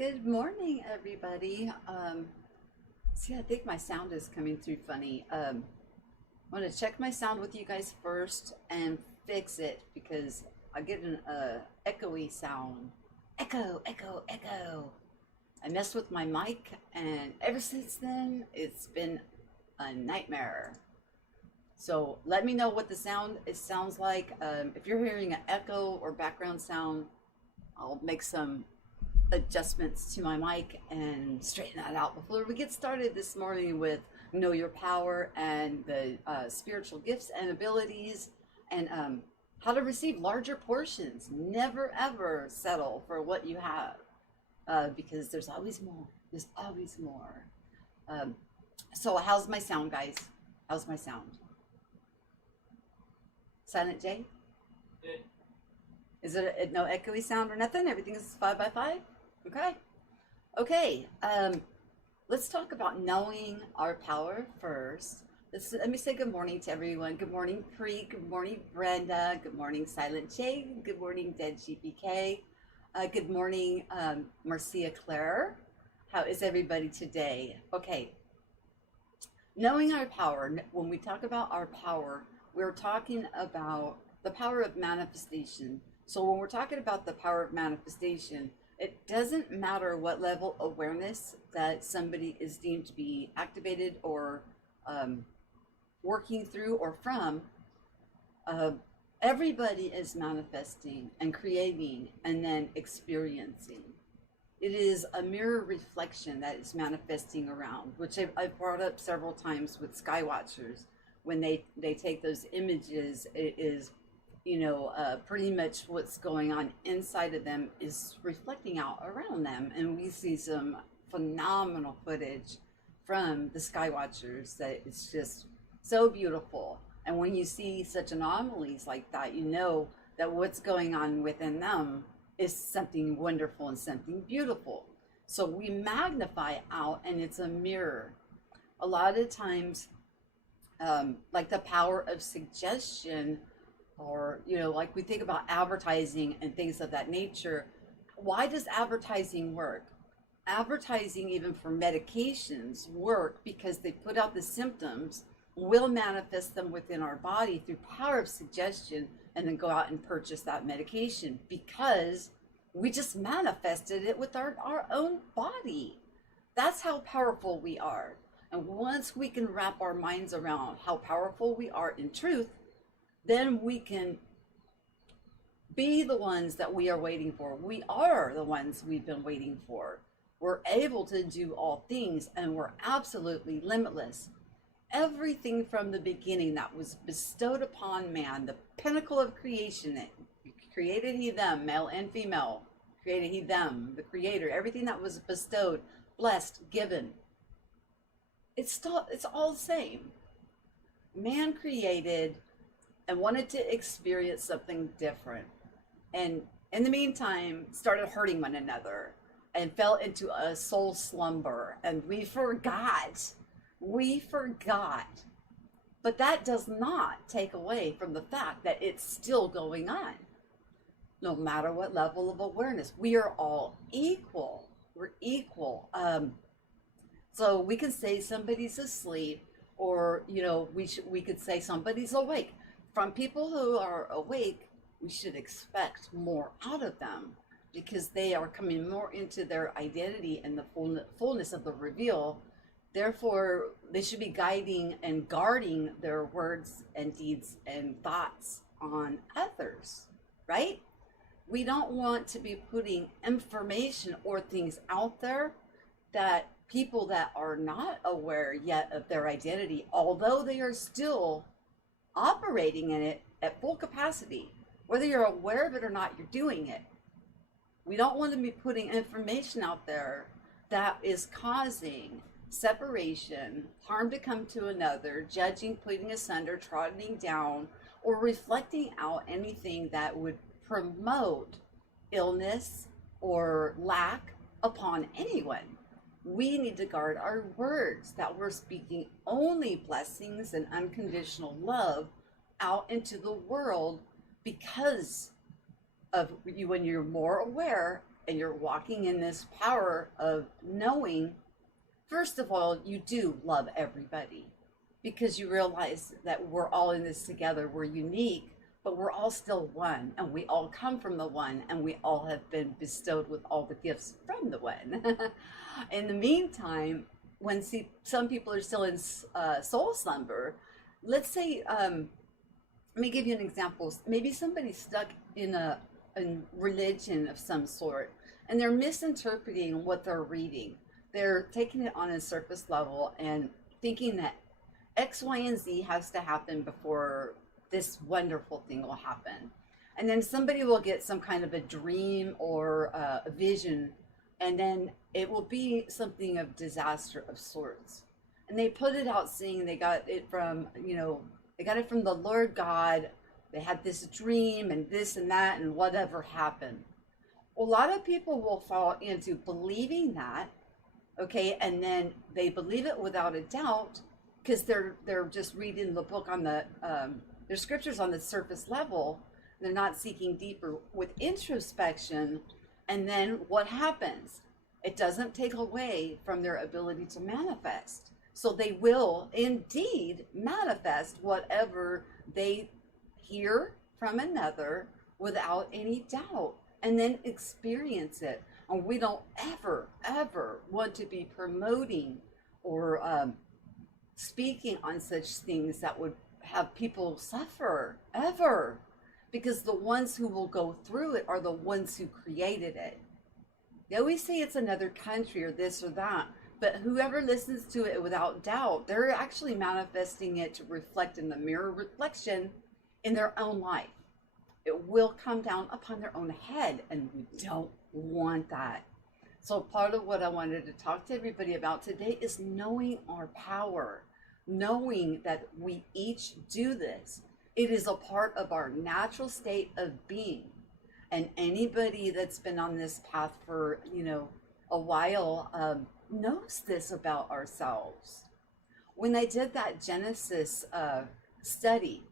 Good morning, everybody. See, I think my sound is coming through funny. I want to check my sound with you guys first and fix it because I get an echoey sound. Echo, echo, echo. I messed with my mic, and ever since then, it's been a nightmare. So let me know what the sound it sounds like. If you're hearing an echo or background sound, I'll make some adjustments to my mic and straighten that out before we get started this morning with Know Your Power and the spiritual gifts and abilities and how to receive larger portions. Never ever settle for what you have because there's always more. There's always more. So how's my sound, guys? How's my sound? Silent J? Good. Is it no echoey sound or nothing? Everything is 5 by 5? Okay. Let's talk about knowing our power first. Let me say good morning to everyone. Good morning, Pre. Good morning, Brenda. Good morning, Silent J. Good morning, Dead GPK. Good morning, Marcia Claire. How is everybody today? Okay. Knowing our power. When we talk about our power, we're talking about the power of manifestation. So when we're talking about the power of manifestation, it doesn't matter what level of awareness that somebody is deemed to be activated or working through or from. Everybody is manifesting and creating and then experiencing. It is a mirror reflection that is manifesting around, which I've brought up several times with Skywatchers. When they take those images, it is pretty much what's going on inside of them is reflecting out around them. And we see some phenomenal footage from the Skywatchers that it's just so beautiful. And when you see such anomalies like that, you know that what's going on within them is something wonderful and something beautiful. So we magnify out, and it's a mirror. A lot of times, like the power of suggestion, or like we think about advertising and things of that nature. Why does advertising work? Advertising, even for medications, work because they put out the symptoms, will manifest them within our body through power of suggestion, and then go out and purchase that medication because we just manifested it with our own body. That's how powerful we are. And once we can wrap our minds around how powerful we are in truth, then we can be the ones that we are waiting for. We are the ones we've been waiting for. We're able to do all things, and we're absolutely limitless. Everything from the beginning that was bestowed upon man, the pinnacle of creation, created he them, male and female, created he them, the creator, everything that was bestowed, blessed, given. It's all the same. Man created and wanted to experience something different, and in the meantime started hurting one another and fell into a soul slumber, and we forgot. But that does not take away from the fact that it's still going on. No matter what level of awareness, we are all equal. We're equal. So we can say somebody's asleep, or we could say somebody's awake. From people who are awake, we should expect more out of them because they are coming more into their identity and the fullness of the reveal. Therefore, they should be guiding and guarding their words and deeds and thoughts on others, right? We don't want to be putting information or things out there that people that are not aware yet of their identity, although they are still operating in it at full capacity, whether you're aware of it or not, you're doing it. We don't want to be putting information out there that is causing separation, harm to come to another, judging, putting asunder, trotting down, or reflecting out anything that would promote illness or lack upon anyone. We need to guard our words, that we're speaking only blessings and unconditional love out into the world because of you. When you're more aware, and you're walking in this power of knowing, first of all, you do love everybody because you realize that we're all in this together. We're unique, but we're all still one, and we all come from the one, and we all have been bestowed with all the gifts from the one. In the meantime, when some people are still in soul slumber, let's say, let me give you an example. Maybe somebody's stuck in a religion of some sort, and they're misinterpreting what they're reading. They're taking it on a surface level and thinking that X, Y, and Z has to happen before this wonderful thing will happen. And then somebody will get some kind of a dream or a vision, and then it will be something of disaster of sorts. And they put it out saying they got it from, they got it from the Lord God. They had this dream and this and that and whatever happened. A lot of people will fall into believing that, okay, and then they believe it without a doubt because they're just reading the book on the their scriptures on the surface level. They're not seeking deeper with introspection. And then what happens? It doesn't take away from their ability to manifest. So they will indeed manifest whatever they hear from another without any doubt, and then experience it. And we don't ever want to be promoting or speaking on such things that would have people suffer, ever. Because the ones who will go through it are the ones who created it. They always say it's another country or this or that, but whoever listens to it without doubt, they're actually manifesting it to reflect in the mirror reflection in their own life. It will come down upon their own head, and we don't want that. So part of what I wanted to talk to everybody about today is knowing our power, knowing that we each do this. It is a part of our natural state of being. And anybody that's been on this path for, a while knows this about ourselves. When I did that Genesis study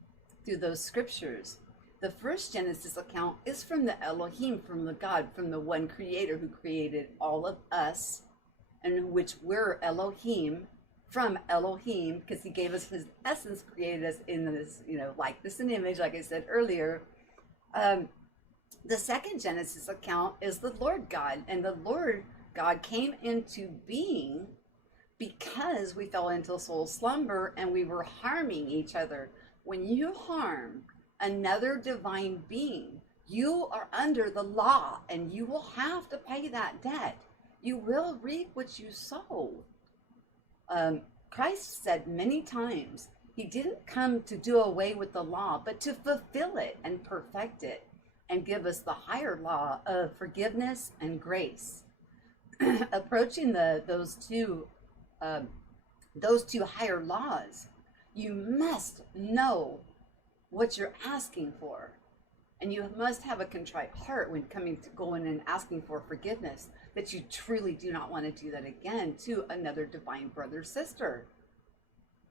through those scriptures, the first Genesis account is from the Elohim, from the God, from the one creator who created all of us, and which we're Elohim, from Elohim, because he gave us his essence, created us in this, likeness and image, like I said earlier. The second Genesis account is the Lord God, and the Lord God came into being because we fell into soul slumber and we were harming each other. When you harm another divine being, you are under the law, and you will have to pay that debt. You will reap what you sow. Christ said many times, he didn't come to do away with the law, but to fulfill it and perfect it and give us the higher law of forgiveness and grace. Approaching those two higher laws, you must know what you're asking for. And you must have a contrite heart when going and asking for forgiveness, that you truly do not want to do that again to another divine brother or sister.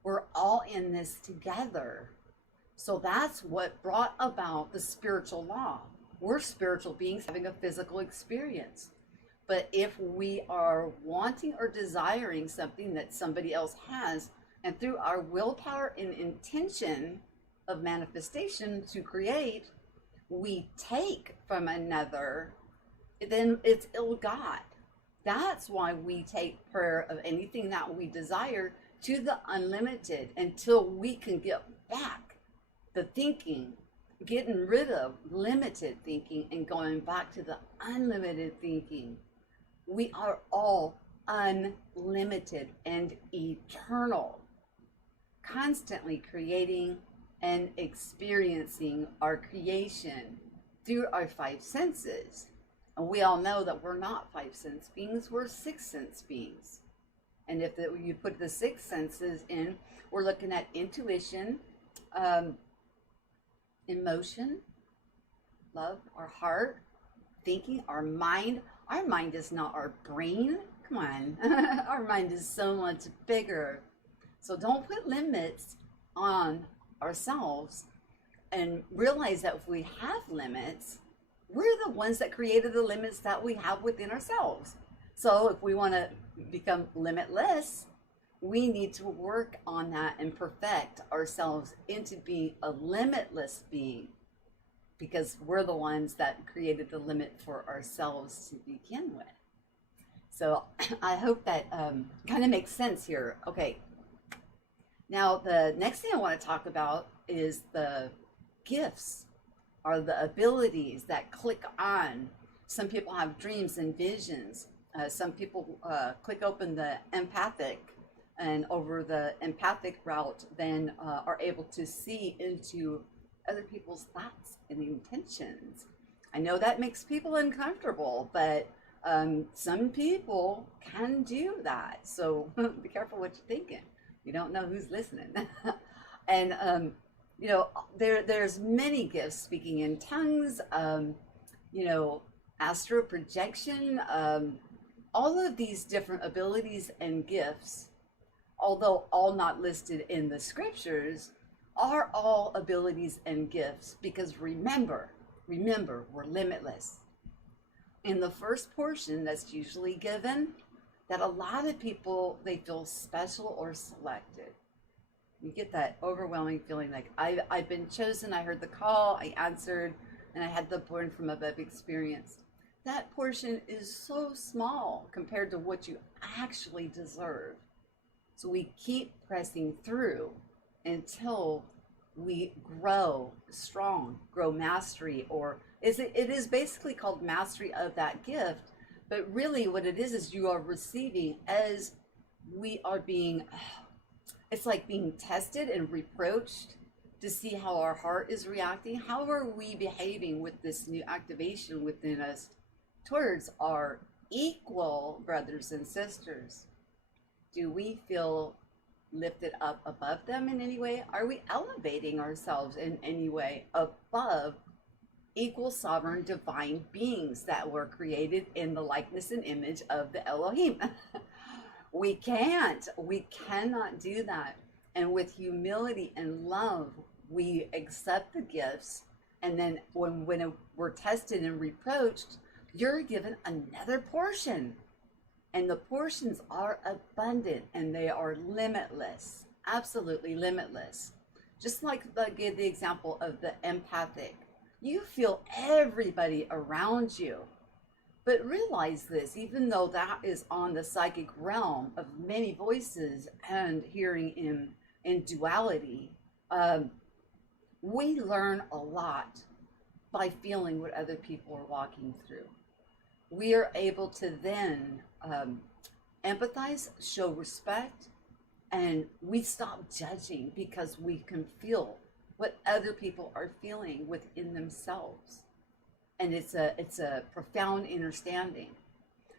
We're all in this together. So that's what brought about the spiritual law. We're spiritual beings having a physical experience. But if we are wanting or desiring something that somebody else has, and through our willpower and intention of manifestation to create, we take from another, then it's ill-got. That's why we take prayer of anything that we desire to the unlimited until we can get back the thinking, getting rid of limited thinking and going back to the unlimited thinking. We are all unlimited and eternal, constantly creating and experiencing our creation through our five senses. And we all know that we're not five sense beings, we're six sense beings. And if you put the six senses in, we're looking at intuition, emotion, love, our heart, thinking, our mind. Our mind is not our brain. Come on. Our mind is so much bigger. So don't put limits on ourselves, and realize that if we have limits, we're the ones that created the limits that we have within ourselves. So if we want to become limitless, we need to work on that and perfect ourselves into being a limitless being, because we're the ones that created the limit for ourselves to begin with. So I hope that kind of makes sense here. Okay. Now, the next thing I want to talk about is the gifts, or the abilities that click on. Some people have dreams and visions. Some people click open the empathic, and over the empathic route then are able to see into other people's thoughts and intentions. I know that makes people uncomfortable, but some people can do that. So be careful what you're thinking. You don't know who's listening. And you know, there's many gifts: speaking in tongues, you know, astral projection, all of these different abilities and gifts, although all not listed in the scriptures, are all abilities and gifts, because remember, we're limitless. In the first portion that's usually given, that a lot of people, they feel special or selected. You get that overwhelming feeling like, I've been chosen, I heard the call, I answered, and I had the born from above experience. That portion is so small compared to what you actually deserve. So we keep pressing through until we grow strong, grow mastery, or it is basically called mastery of that gift. But really what it is you are receiving as we are being, it's like being tested and reproached to see how our heart is reacting. How are we behaving with this new activation within us towards our equal brothers and sisters? Do we feel lifted up above them in any way? Are we elevating ourselves in any way above equal sovereign divine beings that were created in the likeness and image of the Elohim? We cannot do that. And with humility and love, we accept the gifts. And then when we're tested and reproached, you're given another portion. And the portions are abundant and they are limitless, absolutely limitless. Just like I gave the example of the empathic. You feel everybody around you. But realize this, even though that is on the psychic realm of many voices and hearing in duality, we learn a lot by feeling what other people are walking through. We are able to then empathize, show respect, and we stop judging because we can feel what other people are feeling within themselves. And it's a profound understanding.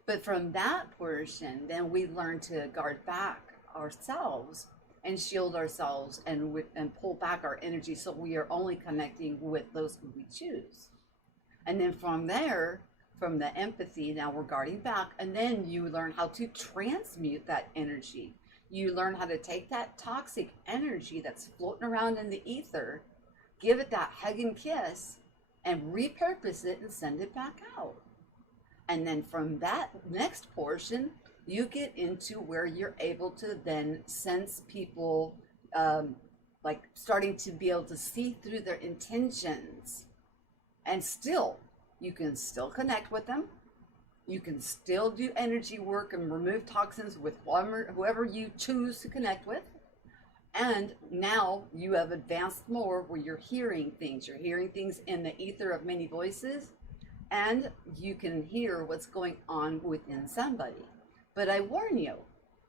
But from that portion, then we learn to guard back ourselves and shield ourselves and pull back our energy, so we are only connecting with those who we choose. And then from there, from the empathy, now we're guarding back, and then you learn how to transmute that energy. You learn how to take that toxic energy that's floating around in the ether, give it that hug and kiss, and repurpose it and send it back out. And then from that next portion, you get into where you're able to then sense people, like starting to be able to see through their intentions. And still, you can still connect with them. You can still do energy work and remove toxins with whoever you choose to connect with. And now you have advanced more where you're hearing things. You're hearing things in the ether of many voices, and you can hear what's going on within somebody. But I warn you,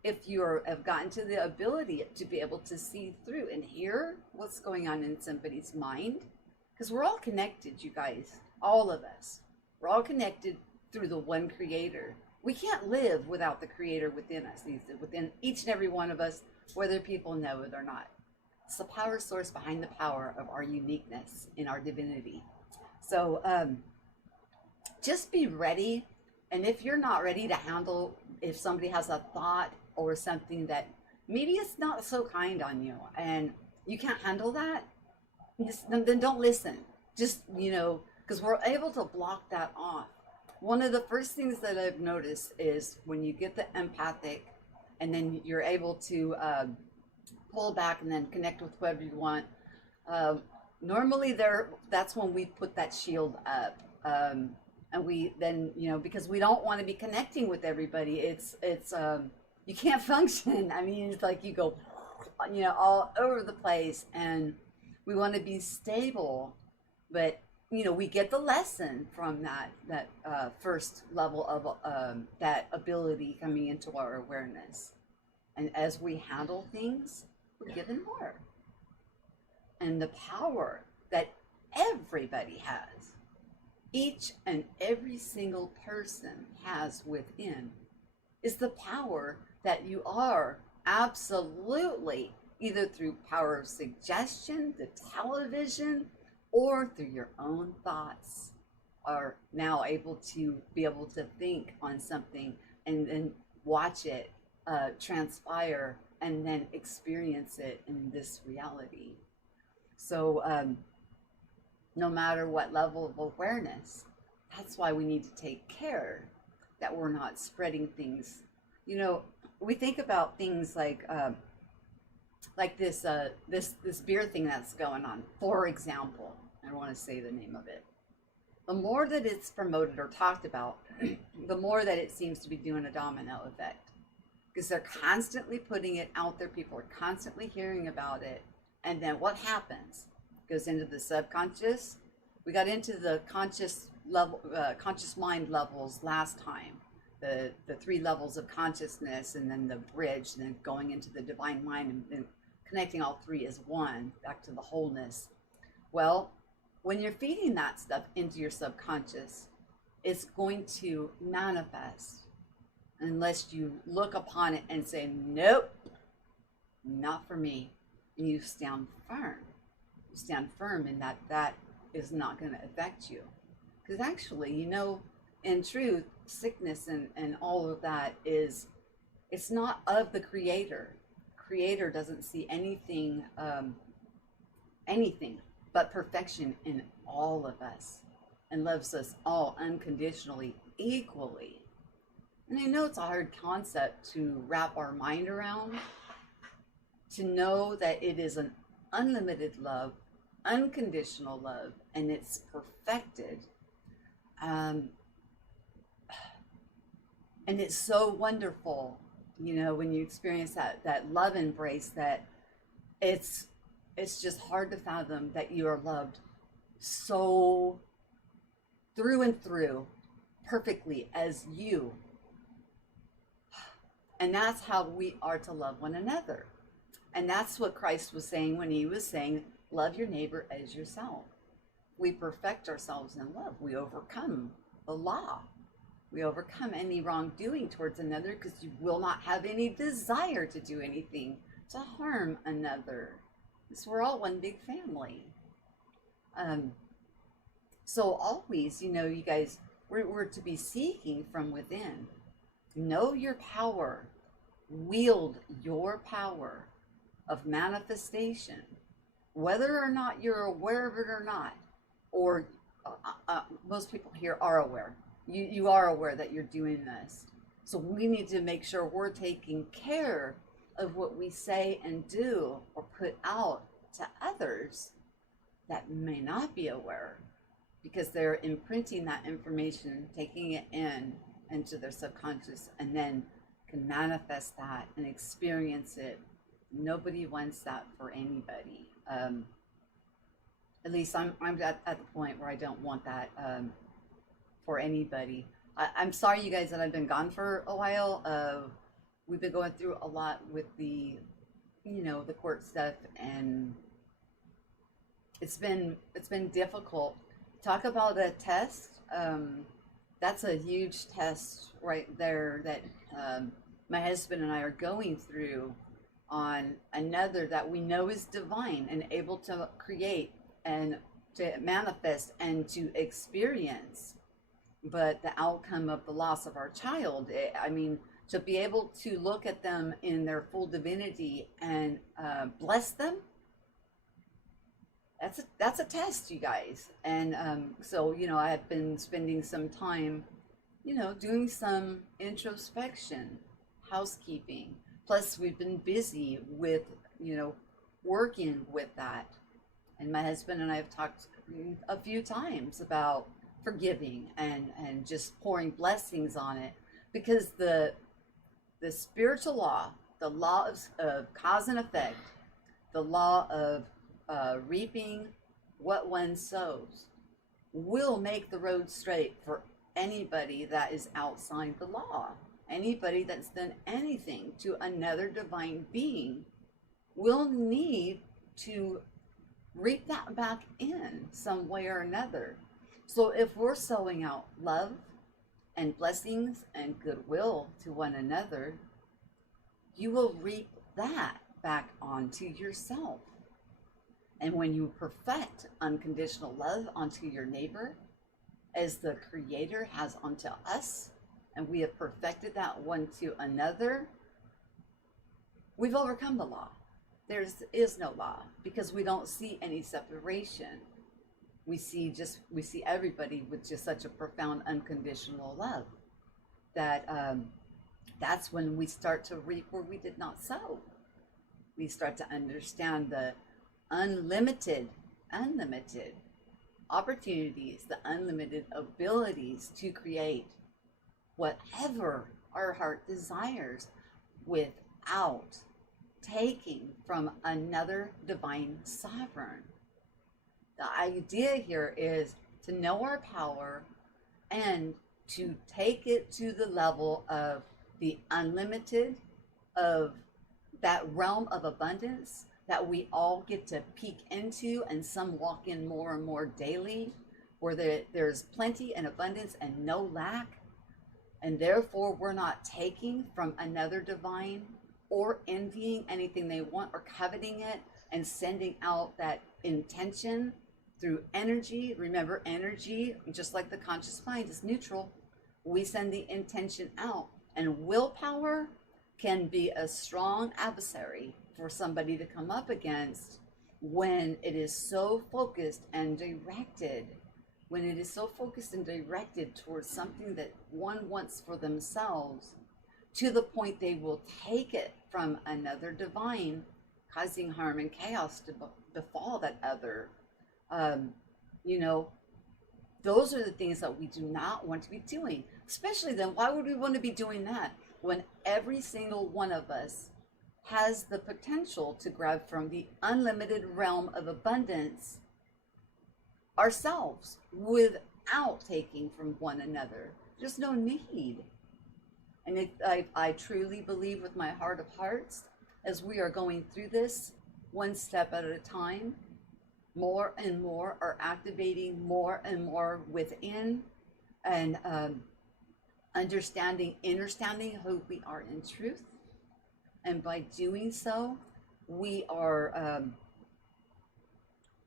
if you have gotten to the ability to be able to see through and hear what's going on in somebody's mind, because we're all connected, you guys, all of us. We're all connected through the one creator. We can't live without the creator within us, within each and every one of us, whether people know it or not. It's the power source behind the power of our uniqueness in our divinity. So just be ready. And if you're not ready to handle, if somebody has a thought or something that maybe it's not so kind on you and you can't handle that, then don't listen. Just, because we're able to block that off. One of the first things that I've noticed is when you get the empathic, and then you're able to pull back and then connect with whoever you want. Normally that's when we put that shield up. And we then, because we don't want to be connecting with everybody. It's you can't function. I mean, it's like you go, all over the place, and we want to be stable. But, we get the lesson from that first level of that ability coming into our awareness. And as we handle things, we're given more. And the power that everybody has, each and every single person has within, is the power that you are absolutely, either through power of suggestion, the television, or through your own thoughts, are now able to think on something and then watch it transpire and then experience it in this reality. So no matter what level of awareness, that's why we need to take care that we're not spreading things. We think about things like this beer thing that's going on. For example, I don't want to say the name of it. The more that it's promoted or talked about, the more that it seems to be doing a domino effect. Because they're constantly putting it out there. People are constantly hearing about it. And then what happens? It goes into the subconscious. We got into the conscious level, conscious mind levels last time. The 3 levels of consciousness, and then the bridge, and then going into the divine mind, and connecting all 3 as one, back to the wholeness. Well, when you're feeding that stuff into your subconscious, it's going to manifest. Unless you look upon it and say, nope, not for me. And you stand firm. You stand firm in that is not going to affect you. Because actually, in truth, sickness and all of that it's not of the Creator. Creator doesn't see anything but perfection in all of us, and loves us all unconditionally, equally. And I know it's a hard concept to wrap our mind around, to know that it is an unlimited love, unconditional love, and it's perfected. And it's so wonderful, when you experience that love embrace, that it's just hard to fathom that you are loved so through and through, perfectly as you. And that's how we are to love one another. And that's what Christ was saying when he was saying, love your neighbor as yourself. We perfect ourselves in love. We overcome the law. We overcome any wrongdoing towards another, because you will not have any desire to do anything to harm another. Because we're all one big family. So always, you guys, we're to be seeking from within. Know your power. Wield your power of manifestation, whether or not you're aware of it or not. Or most people here are aware. You are aware that you're doing this. So we need to make sure we're taking care of what we say and do or put out to others that may not be aware, because they're imprinting that information, taking it into their subconscious, and then can manifest that and experience it. Nobody wants that for anybody. At least I'm at the point where I don't want that for anybody. I'm sorry, you guys, that I've been gone for a while. We've been going through a lot with the court stuff, and it's been difficult. Talk about a test. That's a huge test right there that my husband and I are going through on another that we know is divine and able to create and to manifest and to experience. But the outcome of the loss of our child, to be able to look at them in their full divinity and bless them, that's a test, you guys. And so I have been spending some time, doing some introspection, housekeeping. Plus, we've been busy with working with that. And my husband and I have talked a few times about forgiving and just pouring blessings on it, because the spiritual law, the law of cause and effect, the law of reaping what one sows, will make the road straight for anybody that is outside the law. Anybody that's done anything to another divine being will need to reap that back in some way or another. So if we're sowing out love and blessings and goodwill to one another, you will reap that back onto yourself. And when you perfect unconditional love onto your neighbor, as the Creator has onto us, and we have perfected that one to another, we've overcome the law. There is no law, because we don't see any separation. We see everybody with just such a profound unconditional love that that's when we start to reap where we did not sow. We start to understand the unlimited opportunities, the unlimited abilities to create whatever our heart desires without taking from another divine sovereign. The idea here is to know our power and to take it to the level of the unlimited, of that realm of abundance that we all get to peek into, and some walk in more and more daily, where there's plenty and abundance and no lack, and therefore we're not taking from another divine or envying anything they want or coveting it and sending out that intention through energy. Remember, energy, just like the conscious mind, is neutral. We send the intention out, and willpower can be a strong adversary for somebody to come up against when it is so focused and directed. When it is so focused and directed towards something that one wants for themselves, to the point they will take it from another divine, causing harm and chaos to befall that other. Those are the things that we do not want to be doing. Especially then, why would we want to be doing that when every single one of us has the potential to grab from the unlimited realm of abundance ourselves without taking from one another? There's no need. And I truly believe with my heart of hearts, as we are going through this one step at a time, more and more are activating more and more within, and understanding who we are in truth. And by doing so, we are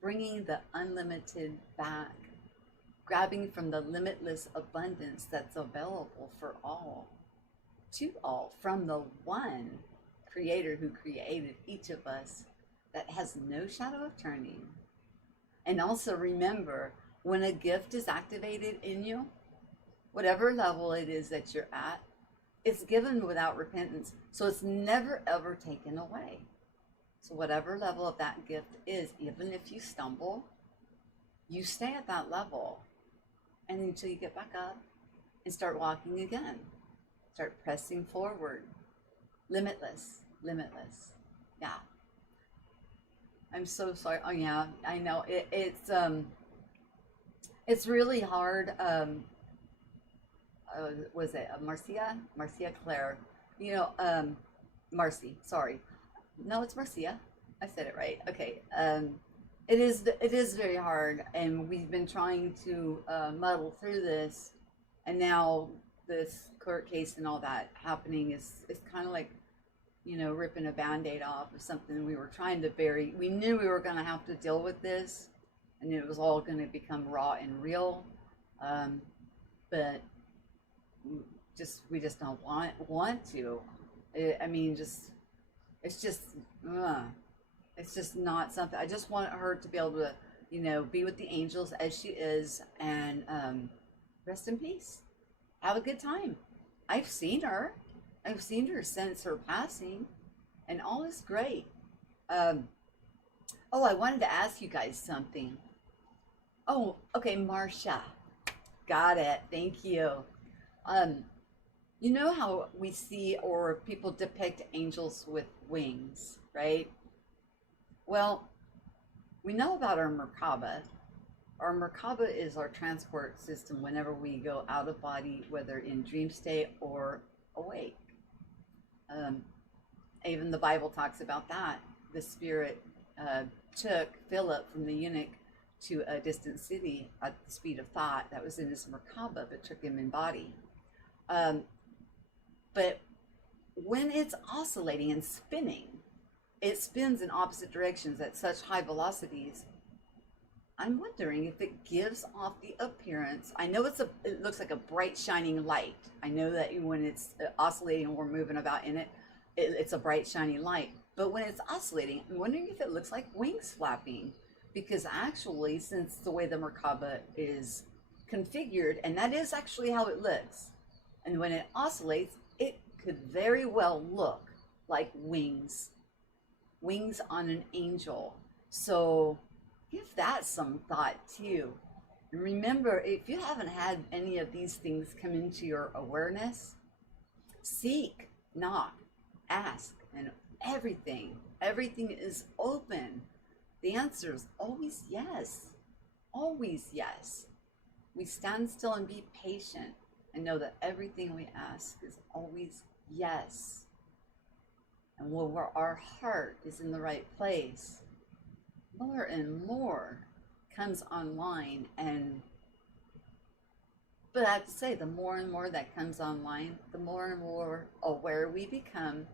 bringing the unlimited back, grabbing from the limitless abundance that's available for all, to all, from the one Creator who created each of us, that has no shadow of turning. And also remember, when a gift is activated in you, whatever level it is that you're at, it's given without repentance. So it's never ever taken away. So whatever level of that gift is, even if you stumble, you stay at that level, and until you get back up and start walking again. Start pressing forward. Limitless. Yeah. I'm so sorry. Oh yeah, I know. It's really hard. Was it Marcia Claire? Marcy. Sorry. No, it's Marcia. I said it right. Okay. It is very hard, and we've been trying to muddle through this, and now this court case and all that happening is kind of like, ripping a Band-Aid off of something we were trying to bury. We knew we were going to have to deal with this, and it was all going to become raw and real, but we just don't want to. It's just It's just not something. I just want her to be able to, be with the angels as she is, and rest in peace. Have a good time. I've seen her. I've seen her since her passing, and all is great. Oh, I wanted to ask you guys something. Oh, okay, Marcia. Got it. Thank you. Um, you know how we see or people depict angels with wings, right? Well, we know about our Merkaba. Our Merkaba is our transport system whenever we go out of body, whether in dream state or awake. Um, Even the Bible talks about that. The Spirit took Philip from the eunuch to a distant city at the speed of thought. That was in his Merkaba, but took him in body. But when it's oscillating and spinning, it spins in opposite directions at such high velocities. I'm wondering if it gives off the appearance. I know it looks like a bright shining light. I know that when it's oscillating and we're moving about in it, it's a bright shiny light. But when it's oscillating, I'm wondering if it looks like wings flapping, because actually, since the way the Merkaba is configured, and that is actually how it looks, and when it oscillates, it could very well look like wings on an angel. So give that some thought too. And remember, if you haven't had any of these things come into your awareness, seek, knock, ask, and everything is open. The answer is always yes. Always yes. We stand still and be patient and know that everything we ask is always yes. And when our heart is in the right place, more and more comes online. But I have to say, the more and more that comes online, the more and more aware we become,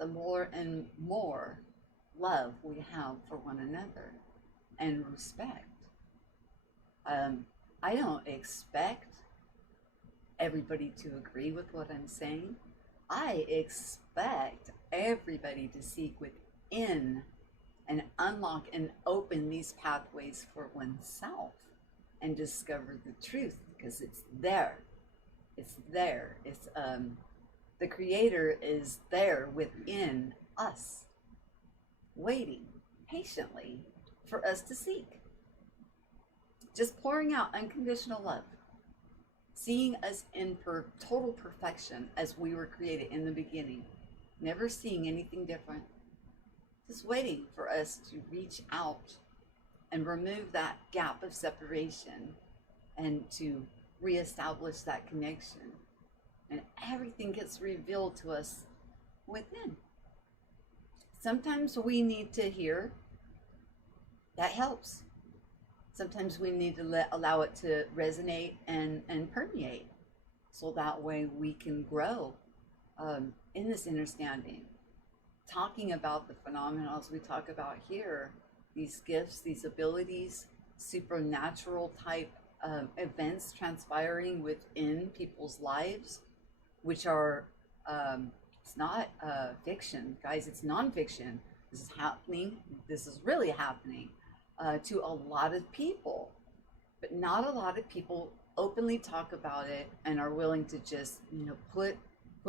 the more and more love we have for one another and respect. I don't expect everybody to agree with what I'm saying. I expect everybody to seek within and unlock and open these pathways for oneself and discover the truth, because it's there. It's there. It's the Creator is there within us, waiting patiently for us to seek. Just pouring out unconditional love, seeing us in total perfection as we were created in the beginning, never seeing anything different, just waiting for us to reach out and remove that gap of separation and to reestablish that connection. And everything gets revealed to us within. Sometimes we need to hear. That helps. Sometimes we need to allow it to resonate and permeate, so that way we can grow in this understanding. Talking about the phenomena we talk about here, these gifts, these abilities, supernatural type events transpiring within people's lives, which are, it's not fiction, guys, it's nonfiction. This is happening, this is really happening to a lot of people, but not a lot of people openly talk about it and are willing to just, put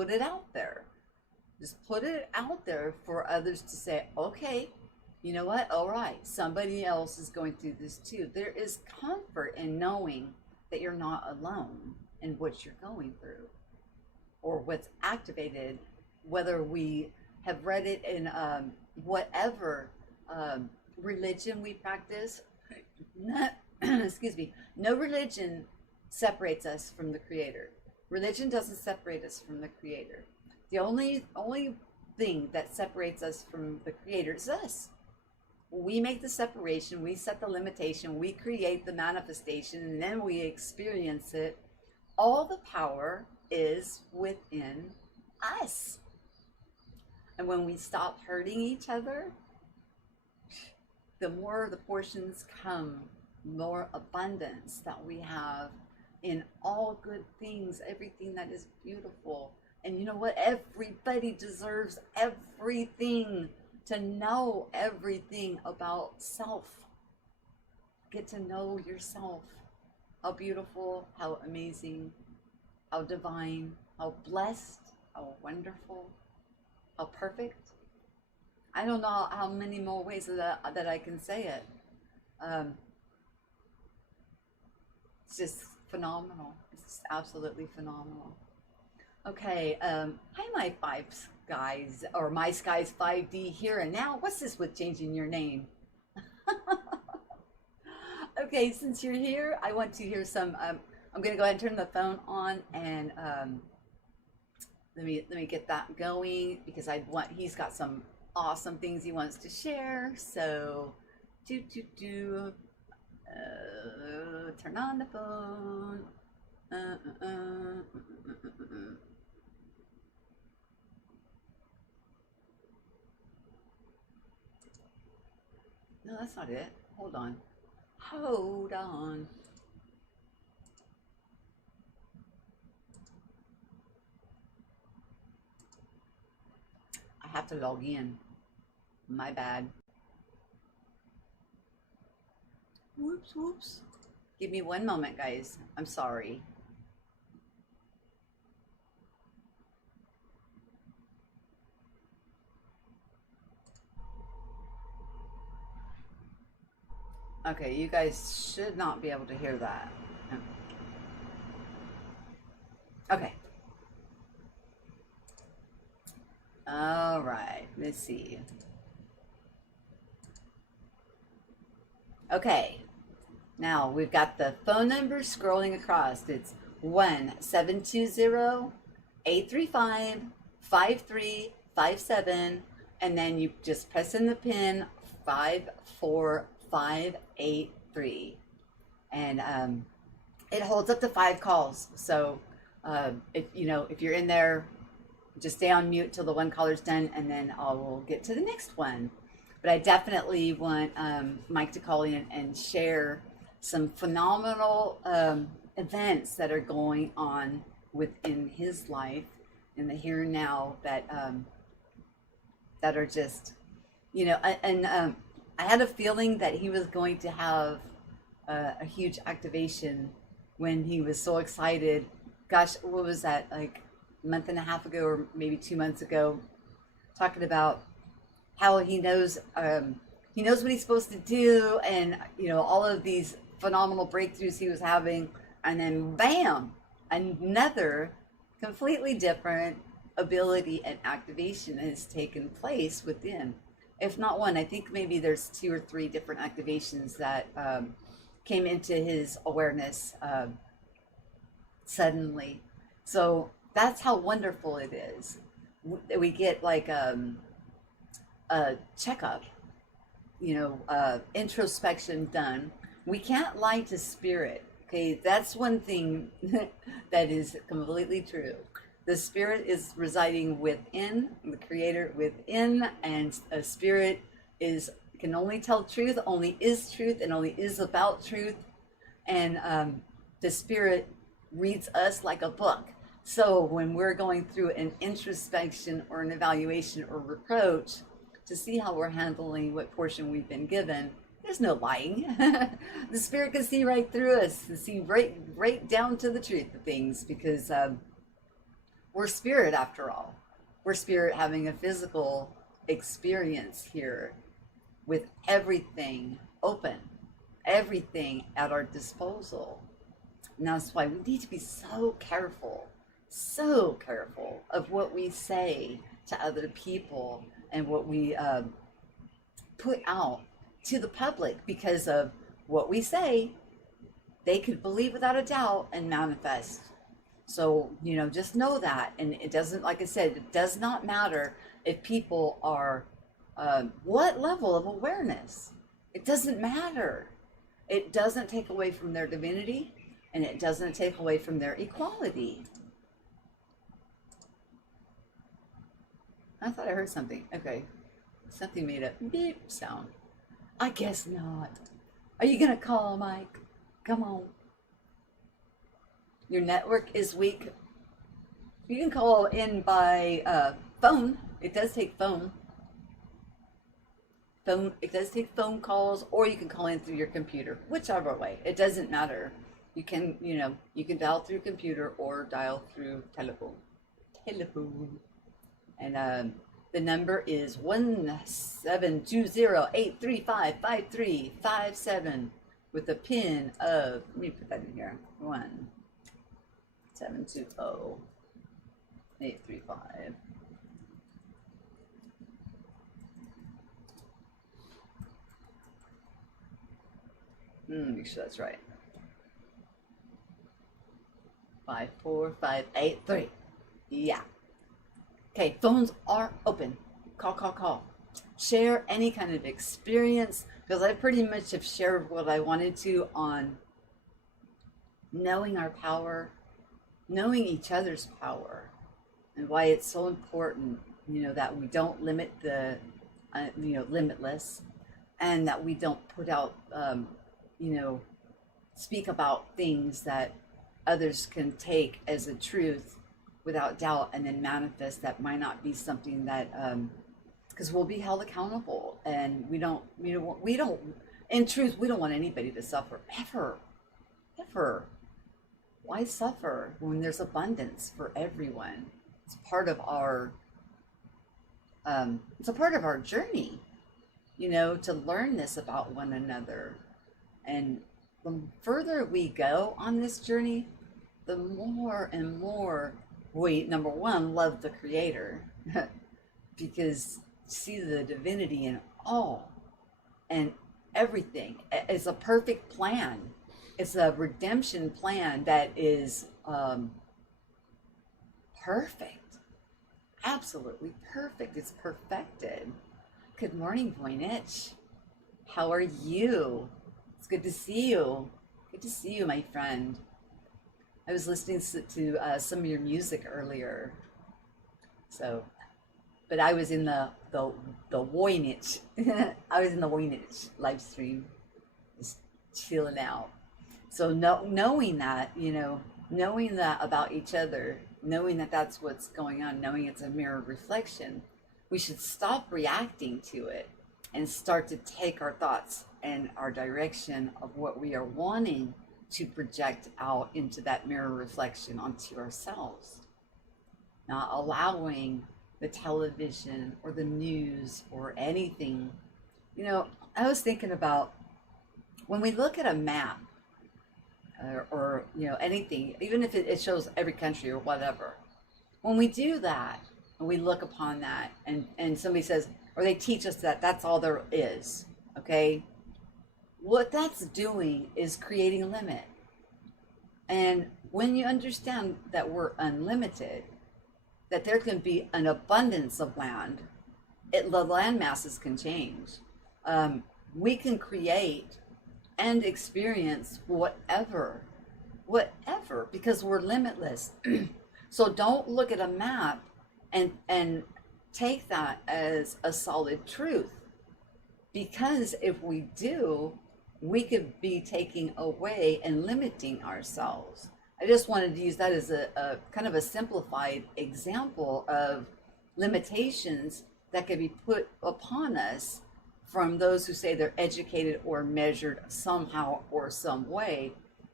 it out there. Just put it out there for others to say, okay, you know what? All right, somebody else is going through this too. There is comfort in knowing that you're not alone in what you're going through or what's activated, whether we have read it in whatever religion we practice. Excuse me. No religion separates us from the Creator. Religion doesn't separate us from the Creator. The only thing that separates us from the Creator is us. We make the separation, we set the limitation, we create the manifestation, and then we experience it. All the power is within us. And when we stop hurting each other, the more the portions come, more abundance that we have in all good things, everything that is beautiful. And you know what? Everybody deserves everything. to know everything about self. Get to know yourself. How beautiful, how amazing, how divine, how blessed, how wonderful, how perfect. I don't know how many more ways that I can say it. It's just phenomenal. It's just absolutely phenomenal. Okay, hi my five guys, or my skies 5D here and now. What's this with changing your name? Okay, since you're here, I want to hear some, I'm gonna go ahead and turn the phone on, and let me get that going, because he's got some awesome things he wants to share. So turn on the phone. No, that's not it. Hold on. Hold on. I have to log in. My bad. Whoops, whoops. Give me one moment, guys. I'm sorry. Okay, you guys should not be able to hear that. Okay. All right, let's see. Okay, now we've got the phone number scrolling across. It's 1-720-835-5357, and then you just press in the pin 54583, and it holds up to 5 calls. So if you're in there, just stay on mute till the one caller's done, and then I will get to the next one. But I definitely want Mike to call in and share some phenomenal events that are going on within his life in the here and now, that are just, I had a feeling that he was going to have a huge activation when he was so excited. Gosh, what was that, like a month and a half ago, or maybe 2 months ago, talking about how he knows what he's supposed to do, and all of these phenomenal breakthroughs he was having, and then bam, another completely different ability and activation has taken place within. If not one, I think maybe there's 2 or 3 different activations that came into his awareness suddenly. So that's how wonderful it is. We get like a checkup, introspection done. We can't lie to spirit. Okay, that's one thing that is completely true. The spirit is residing within, the creator within, and a spirit can only tell truth, only is truth, and only is about truth. And the spirit reads us like a book. So when we're going through an introspection or an evaluation or reproach to see how we're handling what portion we've been given, there's no lying. The spirit can see right through us, and see right down to the truth of things, because we're spirit after all. We're spirit having a physical experience here with everything open, everything at our disposal. And that's why we need to be so careful of what we say to other people and what we put out to the public, because of what we say, they could believe without a doubt and manifest. So, just know that. And it doesn't, like I said, it does not matter if people are what level of awareness. It doesn't matter. It doesn't take away from their divinity, and it doesn't take away from their equality. I thought I heard something. Okay. Something made a beep sound. I guess not. Are you gonna call, Mike? Come on. Your network is weak. You can call in by phone. It does take phone. phone. It does take phone calls, or you can call in through your computer, whichever way. It doesn't matter. You can, you can dial through computer or dial through telephone. And the number is 1720-835-5357 with a pin of, let me put that in here, 1720-835. Make sure that's right. 54583. Yeah. Okay, phones are open. Call. Share any kind of experience, because I pretty much have shared what I wanted to on knowing our power, knowing each other's power, and why it's so important, that we don't limit the, limitless, and that we don't put out, speak about things that others can take as a truth without doubt, and then manifest that might not be something that, because we'll be held accountable, and we don't, in truth, we don't want anybody to suffer, ever. Why suffer when there's abundance for everyone? It's part of our, journey, to learn this about one another. And the further we go on this journey, the more and more we, number one, love the Creator, because see the divinity in all and everything. It's a perfect plan. It's a redemption plan that is perfect. Absolutely perfect. It's perfected. Good morning, Voynich. How are you? It's good to see you. Good to see you, my friend. I was listening to some of your music earlier, but I was in the Voynich. I was in the Voynich live stream, just chilling out. So knowing that, knowing that about each other, knowing that that's what's going on, knowing it's a mirror reflection, we should stop reacting to it and start to take our thoughts and our direction of what we are wanting to project out into that mirror reflection onto ourselves. Not allowing the television or the news or anything. I was thinking about when we look at a map or anything, even if it shows every country or whatever, when we do that and we look upon that and somebody says, or they teach us that that's all there is, okay? What that's doing is creating a limit. And when you understand that we're unlimited, that there can be an abundance of land, the land masses can change. We can create and experience whatever, because we're limitless. So don't look at a map and take that as a solid truth, because if we do, we could be taking away and limiting ourselves. I just wanted to use that as a kind of a simplified example of limitations that could be put upon us from those who say they're educated or measured somehow or some way,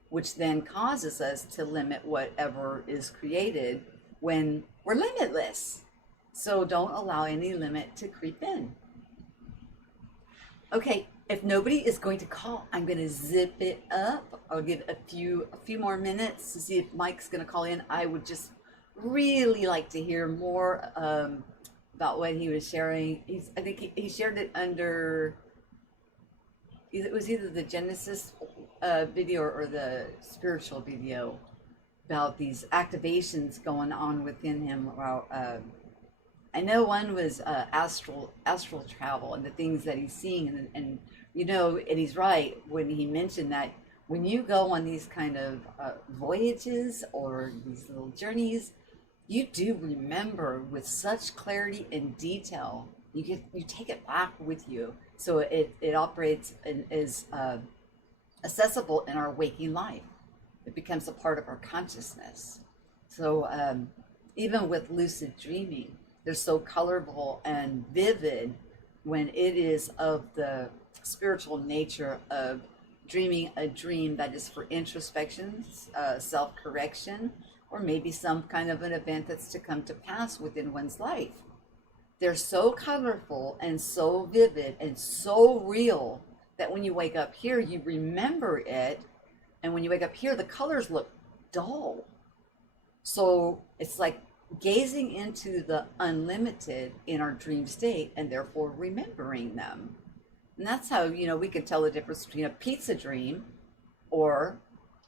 which then causes us to limit whatever is created when we're limitless. So don't allow any limit to creep in. Okay, if nobody is going to call, I'm going to zip it up. I'll give a few more minutes to see if Mike's going to call in. I would just really like to hear more about what he was sharing. I think he shared it under, it was either the Genesis video or the spiritual video about these activations going on within him. I know one was astral travel and the things that he's seeing, and he's right when he mentioned that when you go on these kind of voyages or these little journeys, you do remember with such clarity and detail. You take it back with you, so it operates and is accessible in our waking life. It becomes a part of our consciousness. So even with lucid dreaming, they're so colorful and vivid when it is of the spiritual nature of dreaming a dream that is for introspection, self-correction, or maybe some kind of an event that's to come to pass within one's life. They're so colorful and so vivid and so real that when you wake up here, you remember it. And when you wake up here, the colors look dull. So it's like gazing into the unlimited in our dream state and therefore remembering them. And that's how, we can tell the difference between a pizza dream or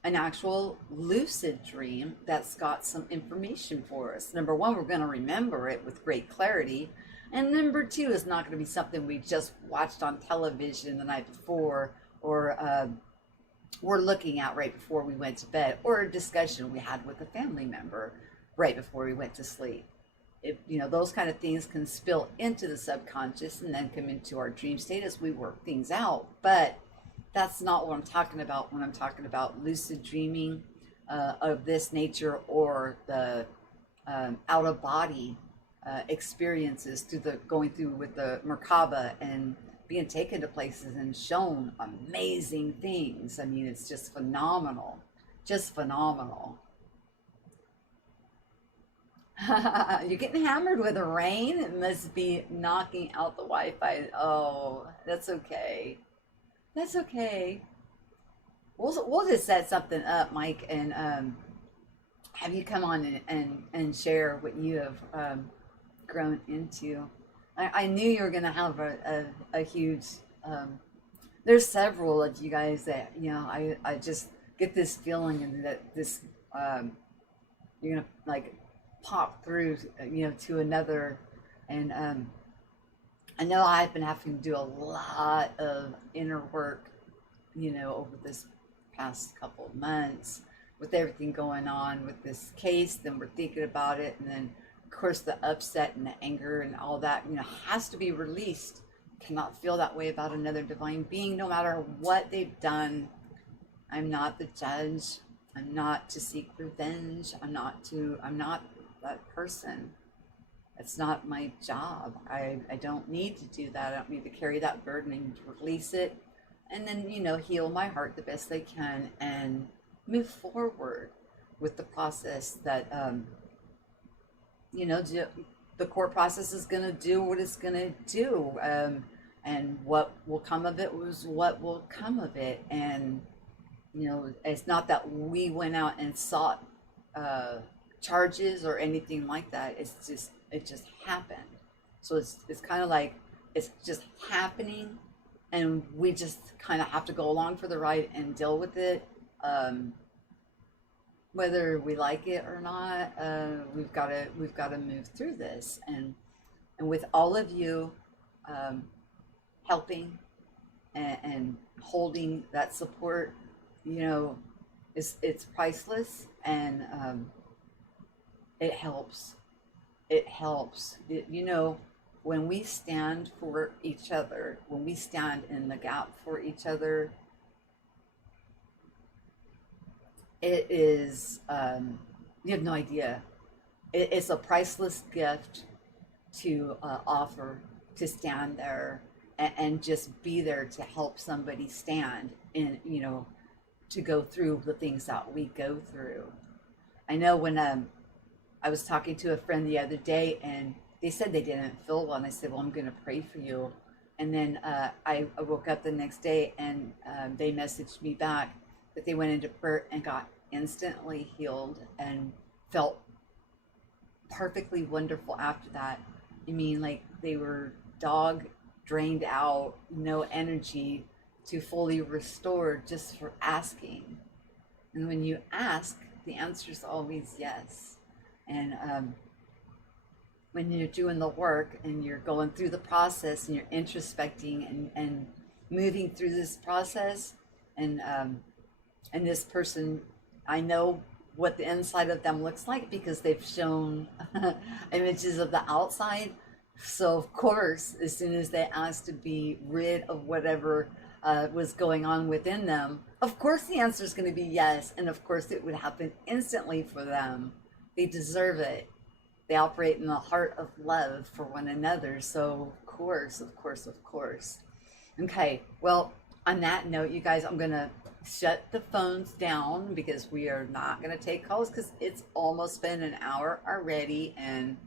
an actual lucid dream that's got some information for us. Number one, we're going to remember it with great clarity. And number two, is not going to be something we just watched on television the night before, or we're looking at right before we went to bed, or a discussion we had with a family member right before we went to sleep. Those kind of things can spill into the subconscious and then come into our dream state as we work things out. But that's not what I'm talking about when I'm talking about lucid dreaming of this nature, or the out of body experiences through going through with the Merkaba and being taken to places and shown amazing things. I mean, it's just phenomenal, just phenomenal. You're getting hammered with the rain. It must be knocking out the Wi-Fi. Oh, that's okay. That's okay. We'll just set something up, Mike, and have you come on and share what you have grown into. I knew you were going to have a huge. There's several of you guys that I just get this feeling, and that this you're gonna like pop through to another. And I know I've been having to do a lot of inner work over this past couple of months with everything going on with this case. Then we're thinking about it, and then of course the upset and the anger and all that has to be released. Cannot feel that way about another divine being, no matter what they've done. I'm not the judge. I'm not to seek revenge. I'm not that person. It's not my job. I don't need to do that. I don't need to carry that burden. I need to release it, and then heal my heart the best I can and move forward with the process that the court process is going to do what it's going to do, and what will come of it was what will come of it. And it's not that we went out and sought charges or anything like that. It just happened. So it's kind of like it's just happening, and we just kind of have to go along for the ride and deal with it, whether we like it or not. We've got to move through this, and with all of you helping and holding that support, it's priceless. And it helps. When we stand for each other, when we stand in the gap for each other, it is, you have no idea. It's a priceless gift to offer, to stand there and just be there to help somebody stand in, to go through the things that we go through. I know when I was talking to a friend the other day, and they said they didn't feel well, and I said, well, I'm going to pray for you. And then I woke up the next day, and they messaged me back that they went into prayer and got instantly healed and felt perfectly wonderful after that. I mean, like they were dog drained out, no energy, to fully restored just for asking. And when you ask, the answer is always yes. And when you're doing the work and you're going through the process and you're introspecting and moving through this process, and this person, I know what the inside of them looks like because they've shown images of the outside. So of course, as soon as they asked to be rid of whatever was going on within them, of course the answer is going to be yes, and of course it would happen instantly for them. They deserve it. They operate in the heart of love for one another, so of course, of course, of course. Okay, well, on that note, you guys, I'm going to shut the phones down because we are not going to take calls because it's almost been an hour already. And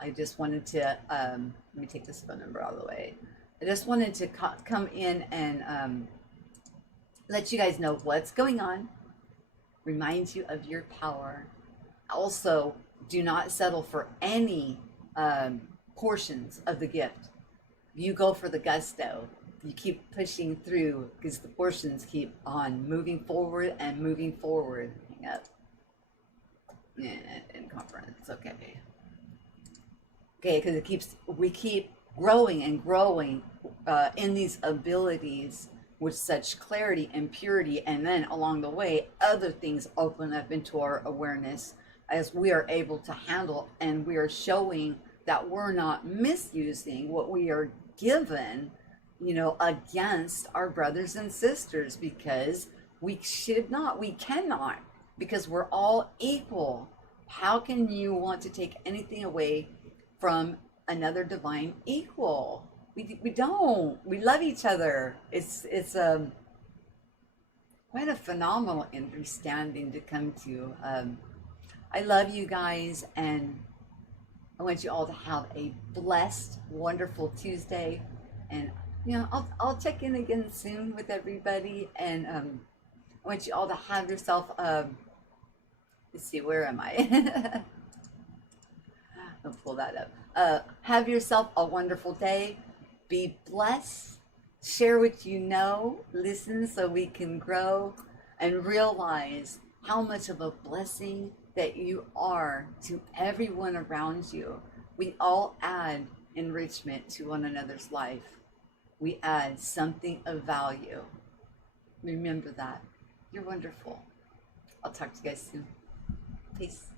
I just wanted to, let me take this phone number out of the way. I just wanted to come in and let you guys know what's going on, remind you of your power. Also, do not settle for any portions of the gift. You go for the gusto. You keep pushing through because the portions keep on moving forward and moving forward. Hang up. In conference, okay. Okay, because we keep growing and growing in these abilities with such clarity and purity, and then along the way, other things open up into our awareness as we are able to handle, and we are showing that we're not misusing what we are given, you know, against our brothers and sisters, because we cannot, because we're all equal. How can you want to take anything away from another divine equal? We don't. We love each other. It's quite a phenomenal understanding to come to. I love you guys, and I want you all to have a blessed, wonderful Tuesday. And you know, I'll check in again soon with everybody. And I want you all to have yourself. Let's see, where am I? I'll pull that up. Have yourself a wonderful day. Be blessed. Share what you know. Listen so we can grow and realize how much of a blessing that you are to everyone around you. We all add enrichment to one another's life. We add something of value. Remember that. You're wonderful. I'll talk to you guys soon. Peace.